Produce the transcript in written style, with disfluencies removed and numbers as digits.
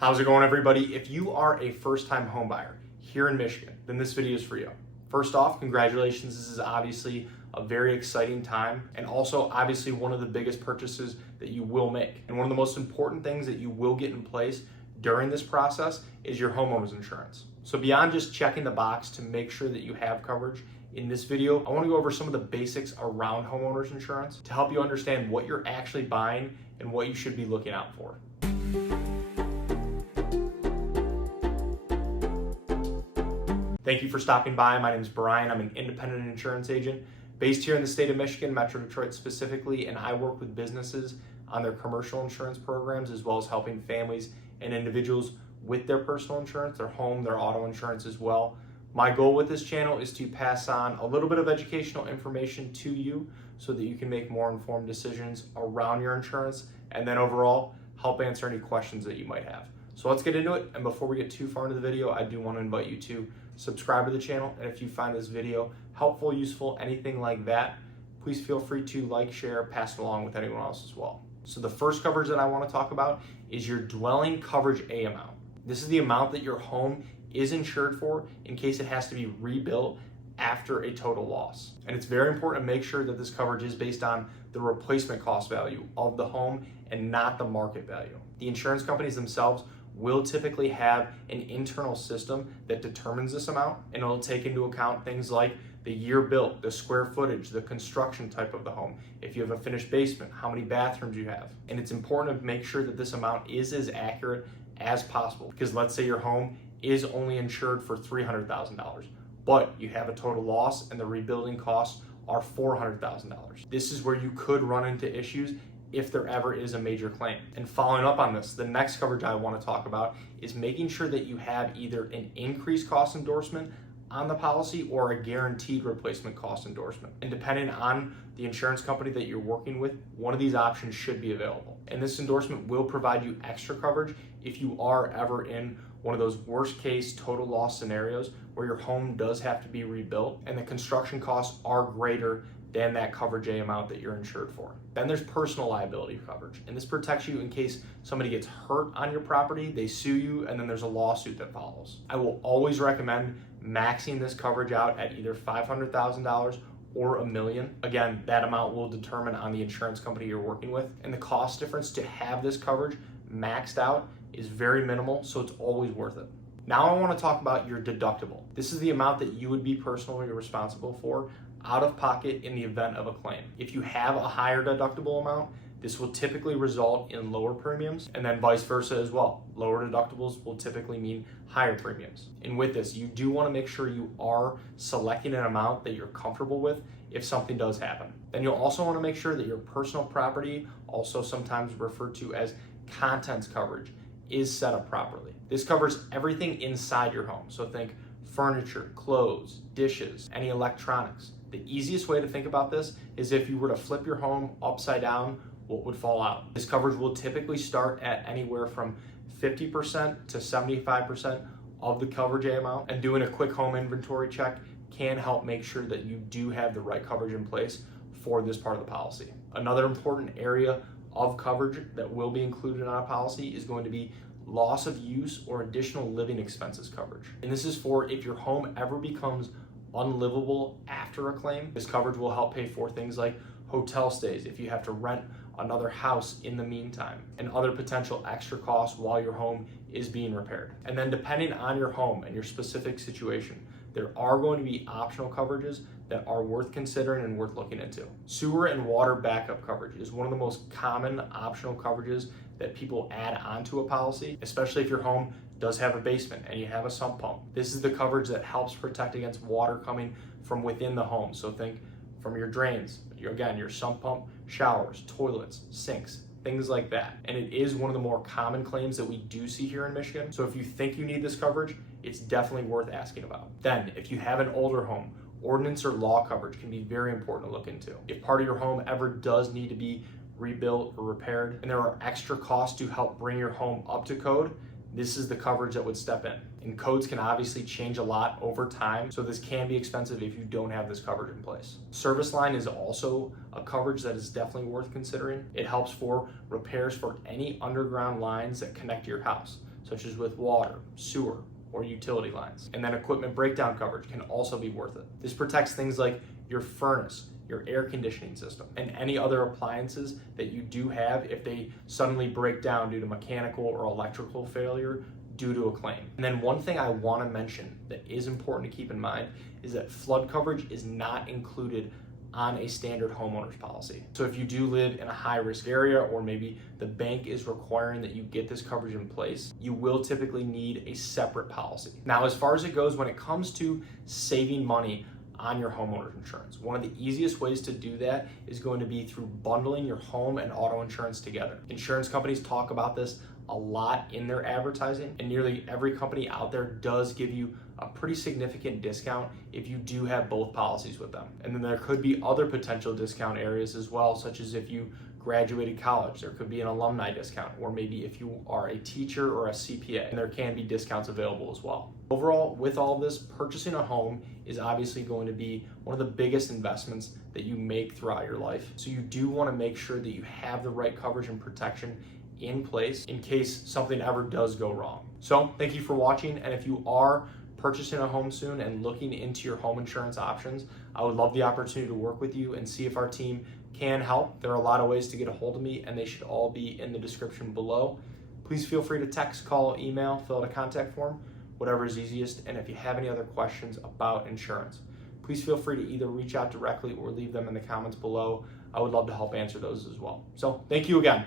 How's it going, everybody? If you are a first-time home buyer here in Michigan, then this video is for you. First off, congratulations. This is obviously a very exciting time, and also obviously one of the biggest purchases that you will make. And one of the most important things that you will get in place during this process is your homeowners insurance. So beyond just checking the box to make sure that you have coverage, in this video, I want to go over some of the basics around homeowners insurance to help you understand what you're actually buying and what you should be looking out for. Thank you for stopping by. My name is Brian. I'm an independent insurance agent based here in the state of Michigan, Metro Detroit specifically, and I work with businesses on their commercial insurance programs as well as helping families and individuals with their personal insurance, their home, their auto insurance as well. My goal with this channel is to pass on a little bit of educational information to you so that you can make more informed decisions around your insurance and then overall help answer any questions that you might have. So let's get into it. And before we get too far into the video, I do want to invite you to subscribe to the channel. And if you find this video helpful, useful, anything like that, please feel free to like, share, pass it along with anyone else as well. So the first coverage that I want to talk about is your dwelling coverage A amount. This is the amount that your home is insured for in case it has to be rebuilt after a total loss. And it's very important to make sure that this coverage is based on the replacement cost value of the home and not the market value. The insurance companies themselves will typically have an internal system that determines this amount, and it'll take into account things like the year built, the square footage, the construction type of the home, if you have a finished basement, how many bathrooms you have. And it's important to make sure that this amount is as accurate as possible, because let's say your home is only insured for $300,000, but you have a total loss and the rebuilding costs are $400,000. This is where you could run into issues if there ever is a major claim. And following up on this, the next coverage I want to talk about is making sure that you have either an increased cost endorsement on the policy or a guaranteed replacement cost endorsement. And depending on the insurance company that you're working with, one of these options should be available. And this endorsement will provide you extra coverage if you are ever in one of those worst case total loss scenarios where your home does have to be rebuilt and the construction costs are greater than that coverage A amount that you're insured for. Then there's personal liability coverage, and this protects you in case somebody gets hurt on your property, they sue you, and then there's a lawsuit that follows. I will always recommend maxing this coverage out at either $500,000 or $1 million. Again, that amount will determine on the insurance company you're working with, and the cost difference to have this coverage maxed out is very minimal, so it's always worth it. Now I want to talk about your deductible. This is the amount that you would be personally responsible for out of pocket in the event of a claim. If you have a higher deductible amount, this will typically result in lower premiums, and then vice versa as well. Lower deductibles will typically mean higher premiums. And with this, you do want to make sure you are selecting an amount that you're comfortable with if something does happen. Then you'll also want to make sure that your personal property, also sometimes referred to as contents coverage, is set up properly. This covers everything inside your home. So think furniture, clothes, dishes, any electronics. The easiest way to think about this is if you were to flip your home upside down, what would fall out? This coverage will typically start at anywhere from 50% to 75% of the coverage A amount, and doing a quick home inventory check can help make sure that you do have the right coverage in place for this part of the policy. Another important area of coverage that will be included on a policy is going to be loss of use or additional living expenses coverage. And this is for if your home ever becomes unlivable after a claim. This coverage will help pay for things like hotel stays if you have to rent another house in the meantime, and other potential extra costs while your home is being repaired. And then depending on your home and your specific situation, there are going to be optional coverages that are worth considering and worth looking into. Sewer and water backup coverage is one of the most common optional coverages that people add onto a policy, especially if your home does have a basement and you have a sump pump. This is the coverage that helps protect against water coming from within the home. So think from your drains, your sump pump, showers, toilets, sinks, things like that. And it is one of the more common claims that we do see here in Michigan. So if you think you need this coverage, it's definitely worth asking about. Then, if you have an older home, ordinance or law coverage can be very important to look into. If part of your home ever does need to be rebuilt or repaired, and there are extra costs to help bring your home up to code, this is the coverage that would step in. And codes can obviously change a lot over time, so this can be expensive if you don't have this coverage in place. Service line is also a coverage that is definitely worth considering. It helps for repairs for any underground lines that connect to your house. such as with water, sewer, or utility lines. And then equipment breakdown coverage can also be worth it. This protects things like your furnace, your air conditioning system, and any other appliances that you do have if they suddenly break down due to mechanical or electrical failure due to a claim. And then one thing I want to mention that is important to keep in mind is that flood coverage is not included on a standard homeowner's policy. So if you do live in a high risk area, or maybe the bank is requiring that you get this coverage in place, you will typically need a separate policy. Now, as far as it goes, when it comes to saving money on your homeowner's insurance, one of the easiest ways to do that is going to be through bundling your home and auto insurance together. Insurance companies talk about this a lot in their advertising, and nearly every company out there does give you a pretty significant discount if you do have both policies with them. And then there could be other potential discount areas as well, such as if you graduated college, there could be an alumni discount, or maybe if you are a teacher or a CPA, and there can be discounts available as well. Overall, with all of this, purchasing a home is obviously going to be one of the biggest investments that you make throughout your life. So you do want to make sure that you have the right coverage and protection in place in case something ever does go wrong. So thank you for watching, and if you are purchasing a home soon and looking into your home insurance options, I would love the opportunity to work with you and see if our team can help. There are a lot of ways to get a hold of me, and they should all be in the description below. Please feel free to text, call, email, fill out a contact form, whatever is easiest. And if you have any other questions about insurance, please feel free to either reach out directly or leave them in the comments below. I would love to help answer those as well. So thank you again.